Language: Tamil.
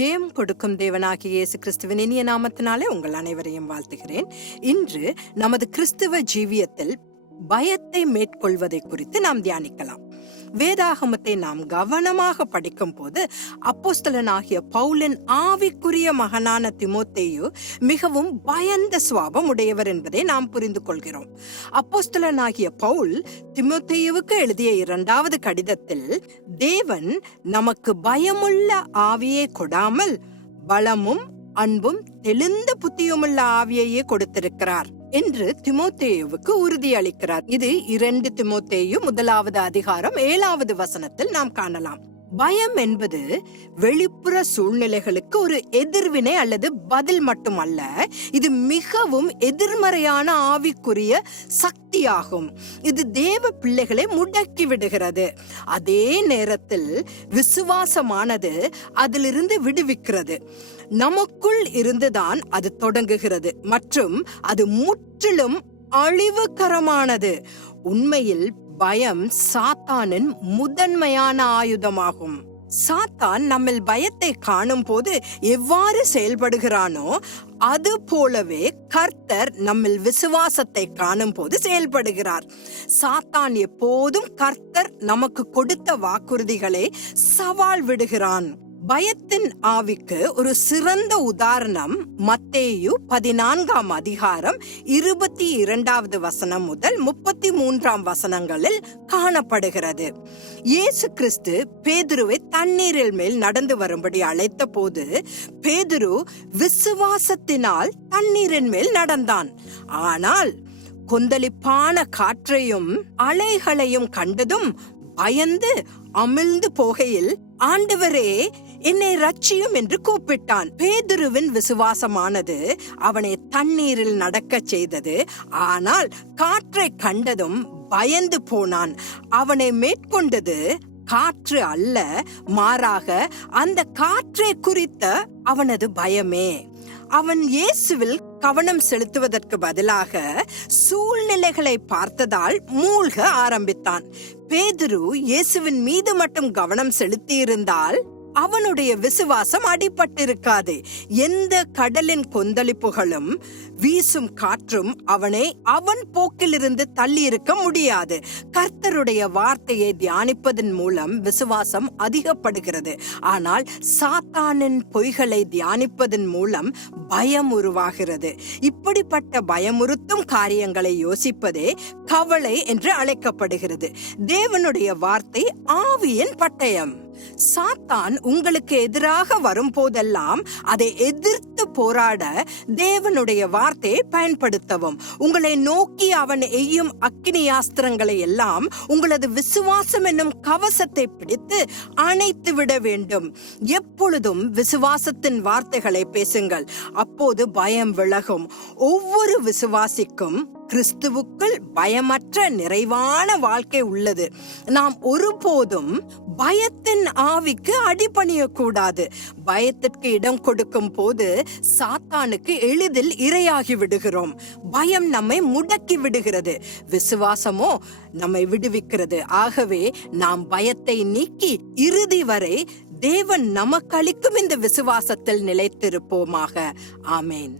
ஜெயம் கொடுக்கும் தேவனாகிய இயேசு கிறிஸ்துவின் இனிய நாமத்தினாலே உங்கள் அனைவரையும் வாழ்த்துகிறேன். இன்று நமது கிறிஸ்துவ ஜீவியத்தில் பயத்தை மேற்கொள்வதை குறித்து நாம் தியானிக்கலாம். வேதாகமத்தை நாம் கவனமாக படிக்கும் போது அப்போஸ்தலனாகிய பவுலின் ஆவிக்குரிய மகனான திமோத்தேயு மிகவும் பயந்த சுவாபம் உடையவர் என்பதை நாம் புரிந்து கொள்கிறோம். அப்போஸ்தலனாகிய பவுல் திமோத்தேயுவுக்கு எழுதிய இரண்டாவது கடிதத்தில் தேவன் நமக்கு பயமுள்ள ஆவியை கொடாமல் பலமும் அன்பும் தெளிந்த புத்தியுமுள்ள ஆவியையே கொடுத்திருக்கிறார். என்று திமோத்தேயுவுக்கு உறுதியளிக்கிறார். இது இரண்டு திமோத்தேயு முதலாவது அதிகாரம் ஏழாவது வசனத்தில் நாம் காணலாம். பயம் என்பது வெளிப்புற சூழ்நிலைகளுக்கு ஒரு எதிர்வினை அல்லது பதில் மட்டுமல்ல. இது மிகவும் எதிர்மறையான ஆவிக்குரிய சக்தியாகும். இது தேவ பிள்ளைகளை முடக்கி விடுகிறது. அதே நேரத்தில் விசுவாசமானது அதிலிருந்து விடுவிக்கிறது. நமக்குள் இருந்துதான் அது தொடங்குகிறது மற்றும் அது முற்றிலும் அழிவுகரமானது. உண்மையில் பயம் சாத்தானின் முதன்மையான ஆயுதமாகும். சாத்தான் நம்மில் பயத்தை காணும் போது எவ்வாறு செயல்படுகிறானோ அது போலவே கர்த்தர் நம்மில் விசுவாசத்தை காணும் போது செயல்படுகிறார். சாத்தான் எப்போதும் கர்த்தர் நமக்கு கொடுத்த வாக்குறுதிகளை சவால் விடுகிறான். பயத்தின் ஆவிக்கு ஒரு சிறந்த உதாரணம் மத்தேயு பதினான்காம் அதிகாரம் இருபத்தி இரண்டாவது வசனம் முதல் முப்பத்தி மூன்றாம் வசனங்களில் காணப்படுகிறது. இயேசு கிறிஸ்து பேதுருவை தண்ணீரில் மேல் நடந்து வரும்படி அழைத்த போது பேதுரு விசுவாசத்தினால் தண்ணீரின் மேல் நடந்தான். ஆனால் கொந்தளிப்பான காற்றையும் அலைகளையும் கண்டதும் பயந்து அமிழ்ந்து போகையில் ஆண்டவரே என்னை ரட்சியும் என்று கூப்பிட்டான். பேதுருவின் விசுவாசமானது அவனை தண்ணீரில் நடக்கச் செய்தது. ஆனால் காற்றை கண்டதும் பயந்து போனான். அவனை மேற்கொண்டது காற்று அல்ல மாறாக அந்த காற்றை குறித்த அவனது பயமே. அவன் இயேசுவில் கவனம் செலுத்துவதற்கு பதிலாக சூழ்நிலைகளை பார்த்ததால் மூழ்க ஆரம்பித்தான். பேதுரு இயேசுவின் மீது மட்டும் கவனம் செலுத்தியிருந்தால் அவனுடைய விசுவாசம் அடிபட்டிருக்காது. எந்த கடலின் கொந்தளிப்புகளும் வீசும் காற்றும் அவனை அவன் போக்கிலிருந்து தள்ளி இருக்க முடியாது. கர்த்தருடைய வார்த்தையை தியானிப்பதன் மூலம் விசுவாசம் அதிகப்படுகிறது. ஆனால் சாத்தானின் பொய்களை தியானிப்பதன் மூலம் பயம் உருவாகிறது. இப்படிப்பட்ட பயமுறுத்தும் காரியங்களை யோசிப்பதே கவலை என்று அழைக்கப்படுகிறது. தேவனுடைய வார்த்தை ஆவியின் பட்டயம். சாத்தான் உங்களுக்கு எதிராக வரும் போதெல்லாம் அதை எதிர்த்து போராட தேவனுடைய வார்த்தையை பயன்படுத்தவும். உங்களை நோக்கி அவன் எய்யும் அக்கினியாஸ்திரங்களை எல்லாம் உங்களது விசுவாசம் என்னும் கவசத்தை பிடித்து அணைத்து விட வேண்டும். எப்பொழுதும் விசுவாசத்தின் வார்த்தைகளை பேசுங்கள். அப்போது பயம் விலகும். ஒவ்வொரு விசுவாசிக்கும் கிறிஸ்துவுக்குள் பயமற்ற நிறைவான வாழ்க்கை உள்ளது. நாம் ஒருபோதும் பயத்தின் ஆவிக்கு அடிபணிய கூடாது பயத்திற்கு இடம் கொடுக்கும் போது சாத்தானுக்கு எளிதில் இரையாகி விடுகிறோம். பயம் நம்மை முடக்கி விடுகிறது. விசுவாசமோ நம்மை விடுவிக்கிறது. ஆகவே நாம் பயத்தை நீக்கி இறுதி வரை தேவன் நமக்களிக்கும் இந்த விசுவாசத்தில் நிலைத்திருப்போமாக. ஆமேன்.